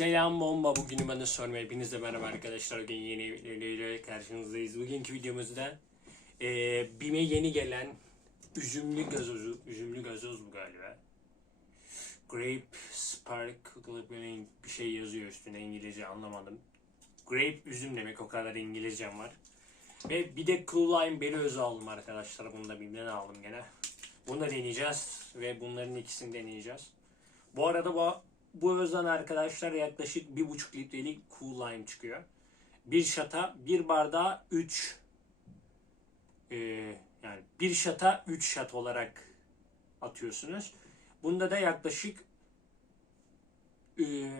Selam bomba. Bugün bana sorma hepinize merhaba arkadaşlar. Bugün yeni videoyla karşınızdayız. Bugünkü videomuzda eee BİM'e yeni gelen üzümlü gazozu üzümlü gazoz bu galiba. Grape böyle bir şey yazıyor üstüne İngilizce anlamadım. Grape üzüm demek o kadar İngilizcem var. Ve bir de Cool Lime Berry özü aldım arkadaşlar. Bunu da BİM'den aldım gene. Bunu da deneyeceğiz ve bunların ikisini deneyeceğiz. Bu arada bu bu özden arkadaşlar yaklaşık bir buçuk litrelik Cool Lime çıkıyor. Bir şata bir bardağa 3 yani bir şata 3 şat olarak atıyorsunuz. Bunda da yaklaşık e,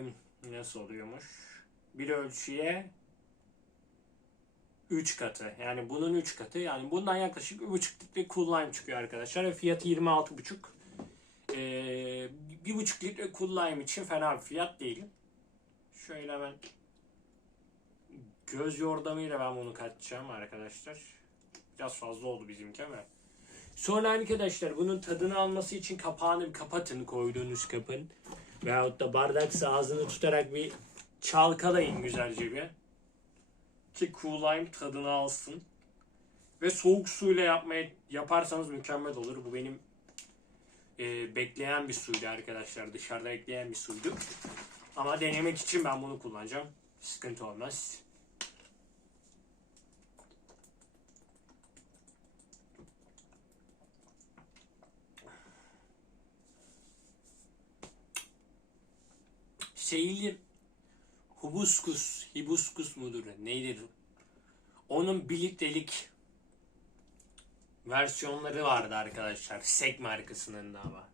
nasıl oluyormuş? Bir ölçüye 3 katı. Yani bunun 3 katı. Yani bundan yaklaşık 1,5 litre Cool Lime çıkıyor arkadaşlar. Ve fiyatı 26,5. Ee, bir buçuk litre Cool Lime için fena bir fiyat değil. Şöyle hemen göz yordamıyla ben bunu katacağım arkadaşlar. Biraz fazla oldu bizimki ama. Sonra arkadaşlar bunun tadını alması için kapağını kapatın koyduğunuz kapın. Veyahut da bardaksa ağzını tutarak bir çalkalayın güzelce bir. Ki Cool Lime tadını alsın. Ve soğuk suyla yapmaya yaparsanız mükemmel olur. Bu benim e, bekleyen bir suydu arkadaşlar. Dışarıda bekleyen bir suydu. Ama denemek için ben bunu kullanacağım. Sıkıntı olmaz. Şeyli hibiskus, hibiskus mudur? Neydir? Onun bir litrelik versiyonları vardı arkadaşlar. Sek markasının da ama.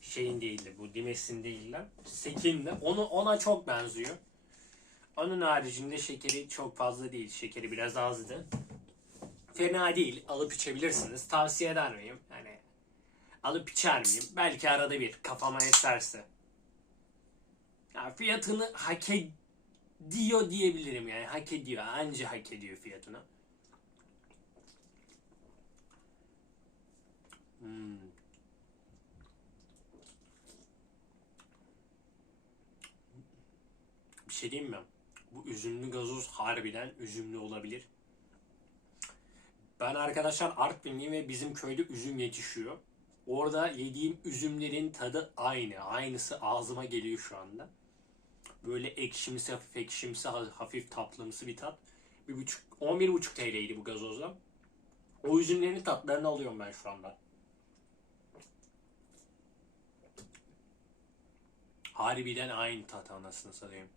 Şeyin değildi bu Dimes'in değiller. Sek'in de. Onu, ona çok benziyor. Onun haricinde şekeri çok fazla değil. Şekeri biraz azdı. Fena değil. Alıp içebilirsiniz. Tavsiye eder miyim? Yani alıp içer miyim? Belki arada bir kafama eserse. Ya fiyatını hak ediyor diyebilirim yani. Hak ediyor. Anca hak ediyor fiyatını. Hmm. Bir şey diyeyim mi? Bu üzümlü gazoz harbiden üzümlü olabilir. Ben arkadaşlar Artvinliyim ve bizim köyde üzüm yetişiyor. Orada yediğim üzümlerin tadı aynı. Aynısı ağzıma geliyor şu anda. Böyle ekşimsi, hafif ekşimsi, hafif tatlımsı bir tat. Bir buçuk, 11,5 TL'ydi bu gazozda. O üzümlerin tatlarını alıyorum ben şu anda. Harbiden aynı tat anasını satayım.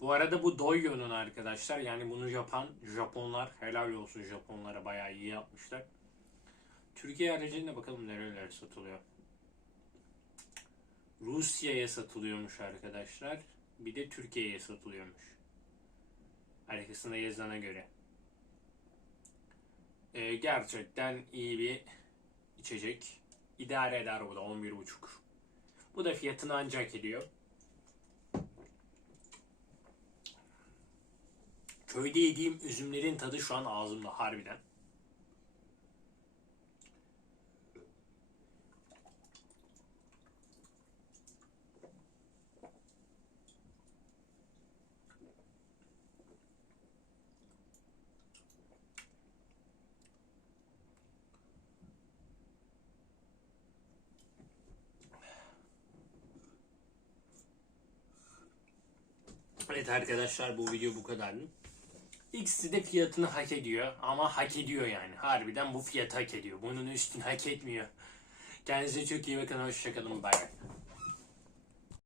Bu arada bu Doyo'nun arkadaşlar yani bunu yapan Japonlar helal olsun Japonlara bayağı iyi yapmışlar. Türkiye haricinde bakalım nerelere satılıyor. Rusya'ya satılıyormuş arkadaşlar. Bir de Türkiye'ye satılıyormuş. Arkasında yazana göre. Ee, gerçekten iyi bir içecek. İdare eder bu da 11,5. Bu da fiyatını ancak ediyor. Köyde yediğim üzümlerin tadı şu an ağzımda harbiden. Evet arkadaşlar bu video bu kadardı. İkisi de fiyatını hak ediyor ama hak ediyor yani. Harbiden bu fiyatı hak ediyor. Bunun üstünü hak etmiyor. Kendinize çok iyi bakın. Hoşçakalın. Bay bay.